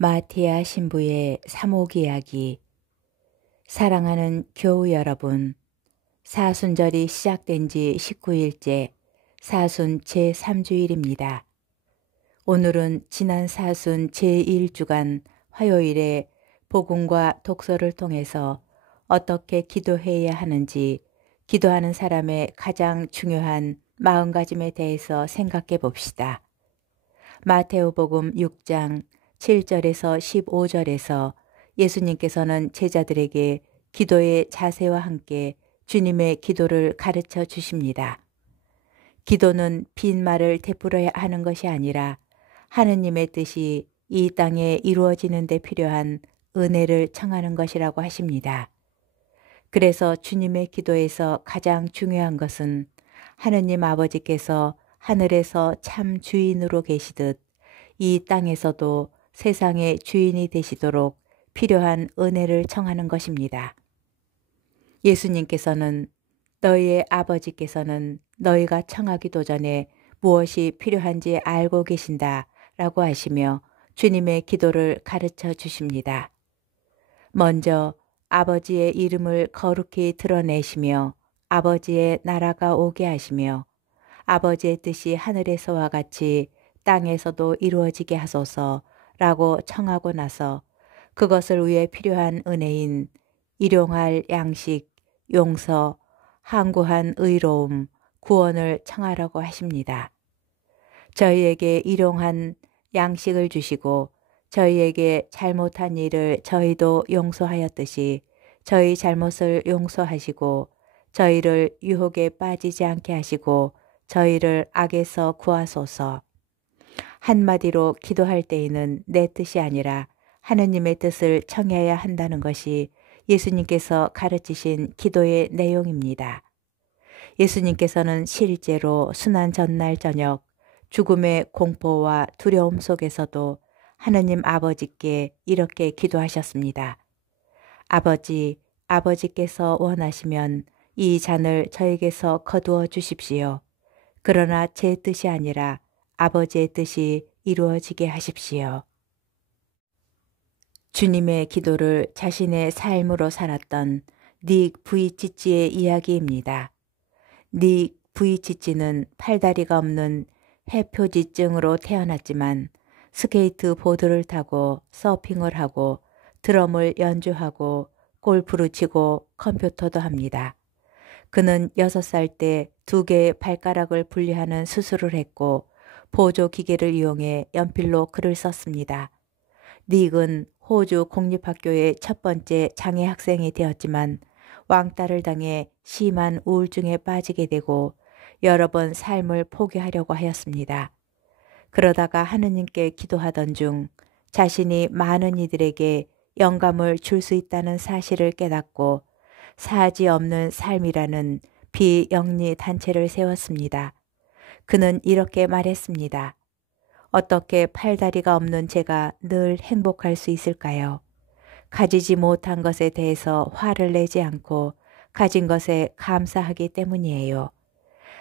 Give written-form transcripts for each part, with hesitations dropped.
마티아 신부의 사목 이야기. 사랑하는 교우 여러분, 사순절이 시작된 지 19일째 사순 제3주일입니다. 오늘은 지난 사순 제1주간 화요일에 복음과 독서를 통해서 어떻게 기도해야 하는지 기도하는 사람의 가장 중요한 마음가짐에 대해서 생각해 봅시다. 마테오복음 6장 7절에서 15절에서 예수님께서는 제자들에게 기도의 자세와 함께 주님의 기도를 가르쳐 주십니다. 기도는 빈말을 되풀어야 하는 것이 아니라 하느님의 뜻이 이 땅에 이루어지는 데 필요한 은혜를 청하는 것이라고 하십니다. 그래서 주님의 기도에서 가장 중요한 것은 하느님 아버지께서 하늘에서 참 주인으로 계시듯 이 땅에서도 세상의 주인이 되시도록 필요한 은혜를 청하는 것입니다. 예수님께서는 너희의 아버지께서는 너희가 청하기도 전에 무엇이 필요한지 알고 계신다 라고 하시며 주님의 기도를 가르쳐 주십니다. 먼저 아버지의 이름을 거룩히 드러내시며 아버지의 나라가 오게 하시며 아버지의 뜻이 하늘에서와 같이 땅에서도 이루어지게 하소서라고 청하고 나서 그것을 위해 필요한 은혜인 일용할 양식, 용서, 항구한 의로움, 구원을 청하라고 하십니다. 저희에게 일용한 양식을 주시고 저희에게 잘못한 일을 저희도 용서하였듯이 저희 잘못을 용서하시고 저희를 유혹에 빠지지 않게 하시고 저희를 악에서 구하소서. 한마디로 기도할 때에는 내 뜻이 아니라 하느님의 뜻을 청해야 한다는 것이 예수님께서 가르치신 기도의 내용입니다. 예수님께서는 실제로 순환 전날 저녁 죽음의 공포와 두려움 속에서도 하느님 아버지께 이렇게 기도하셨습니다. 아버지, 아버지께서 원하시면 이 잔을 저에게서 거두어 주십시오. 그러나 제 뜻이 아니라 아버지의 뜻이 이루어지게 하십시오. 주님의 기도를 자신의 삶으로 살았던 닉 부이치치의 이야기입니다. 닉 부이치치는 팔다리가 없는 해표지증으로 태어났지만 스케이트 보드를 타고 서핑을 하고 드럼을 연주하고 골프를 치고 컴퓨터도 합니다. 그는 6살 때 2개의 발가락을 분리하는 수술을 했고 보조 기계를 이용해 연필로 글을 썼습니다. 닉은 호주 공립학교의 첫 번째 장애 학생이 되었지만 왕따를 당해 심한 우울증에 빠지게 되고 여러 번 삶을 포기하려고 하였습니다. 그러다가 하느님께 기도하던 중 자신이 많은 이들에게 영감을 줄 수 있다는 사실을 깨닫고 사지 없는 삶이라는 비영리 단체를 세웠습니다. 그는 이렇게 말했습니다. 어떻게 팔다리가 없는 제가 늘 행복할 수 있을까요? 가지지 못한 것에 대해서 화를 내지 않고 가진 것에 감사하기 때문이에요.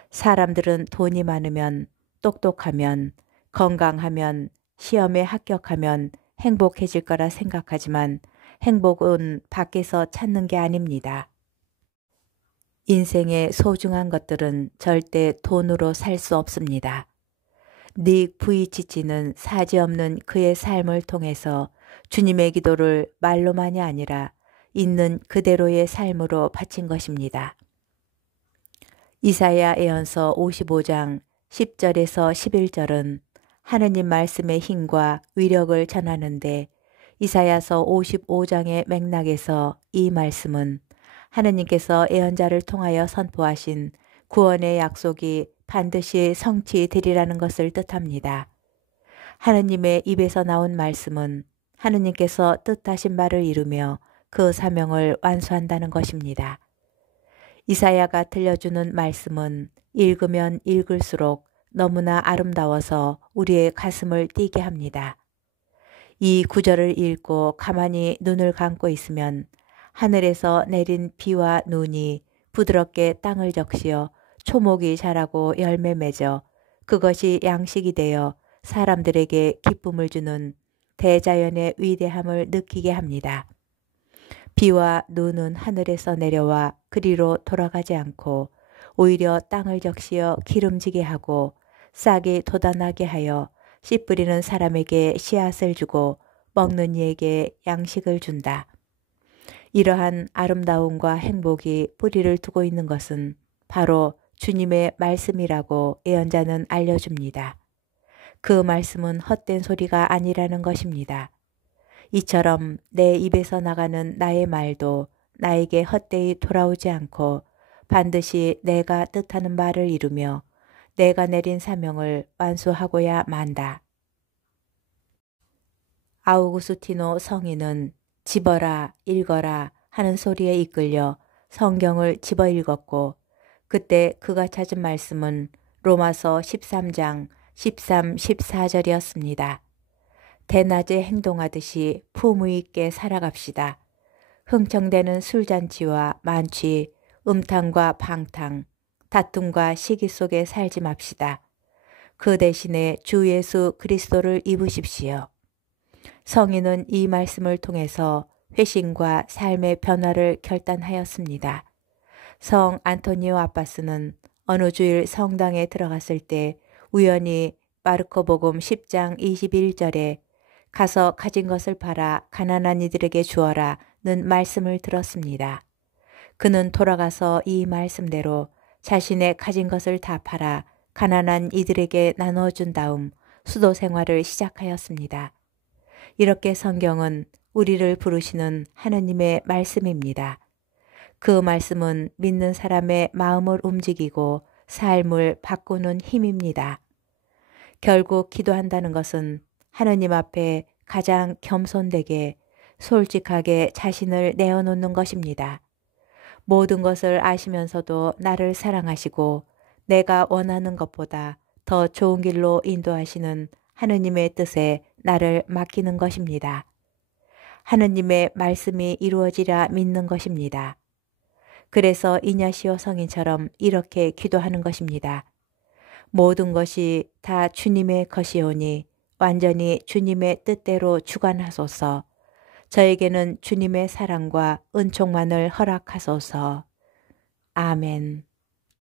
사람들은 돈이 많으면, 똑똑하면, 건강하면, 시험에 합격하면 행복해질 거라 생각하지만 행복은 밖에서 찾는 게 아닙니다. 인생의 소중한 것들은 절대 돈으로 살 수 없습니다. 닉 부이치치는 사지 없는 그의 삶을 통해서 주님의 기도를 말로만이 아니라 있는 그대로의 삶으로 바친 것입니다. 이사야 예언서 55장 10절에서 11절은 하느님 말씀의 힘과 위력을 전하는데 이사야서 55장의 맥락에서 이 말씀은 하느님께서 예언자를 통하여 선포하신 구원의 약속이 반드시 성취되리라는 것을 뜻합니다. 하느님의 입에서 나온 말씀은 하느님께서 뜻하신 바를 이루며 그 사명을 완수한다는 것입니다. 이사야가 들려주는 말씀은 읽으면 읽을수록 너무나 아름다워서 우리의 가슴을 뛰게 합니다. 이 구절을 읽고 가만히 눈을 감고 있으면 하늘에서 내린 비와 눈이 부드럽게 땅을 적시어 초목이 자라고 열매 맺어 그것이 양식이 되어 사람들에게 기쁨을 주는 대자연의 위대함을 느끼게 합니다. 비와 눈은 하늘에서 내려와 그리로 돌아가지 않고 오히려 땅을 적시어 기름지게 하고 싹이 돋아나게 하여 씨 뿌리는 사람에게 씨앗을 주고 먹는 이에게 양식을 준다. 이러한 아름다움과 행복이 뿌리를 두고 있는 것은 바로 주님의 말씀이라고 예언자는 알려줍니다. 그 말씀은 헛된 소리가 아니라는 것입니다. 이처럼 내 입에서 나가는 나의 말도 나에게 헛되이 돌아오지 않고 반드시 내가 뜻하는 말을 이루며 내가 내린 사명을 완수하고야 만다. 아우구스티노 성인은 집어라, 읽어라 하는 소리에 이끌려 성경을 집어 읽었고 그때 그가 찾은 말씀은 로마서 13장 13, 14절이었습니다. 대낮에 행동하듯이 품위 있게 살아갑시다. 흥청대는 술잔치와 만취, 음탕과 방탕, 다툼과 시기 속에 살지 맙시다. 그 대신에 주 예수 그리스도를 입으십시오. 성인은 이 말씀을 통해서 회심과 삶의 변화를 결단하였습니다. 성 안토니오 아빠스는 어느 주일 성당에 들어갔을 때 우연히 마르코복음 10장 21절에 가서 가진 것을 팔아 가난한 이들에게 주어라는 말씀을 들었습니다. 그는 돌아가서 이 말씀대로 자신의 가진 것을 다 팔아 가난한 이들에게 나눠준 다음 수도 생활을 시작하였습니다. 이렇게 성경은 우리를 부르시는 하느님의 말씀입니다. 그 말씀은 믿는 사람의 마음을 움직이고 삶을 바꾸는 힘입니다. 결국 기도한다는 것은 하느님 앞에 가장 겸손되게 솔직하게 자신을 내어놓는 것입니다. 모든 것을 아시면서도 나를 사랑하시고 내가 원하는 것보다 더 좋은 길로 인도하시는 하느님의 뜻에 나를 맡기는 것입니다. 하느님의 말씀이 이루어지라 믿는 것입니다. 그래서 이냐시오 성인처럼 이렇게 기도하는 것입니다. 모든 것이 다 주님의 것이오니 완전히 주님의 뜻대로 주관하소서. 저에게는 주님의 사랑과 은총만을 허락하소서. 아멘.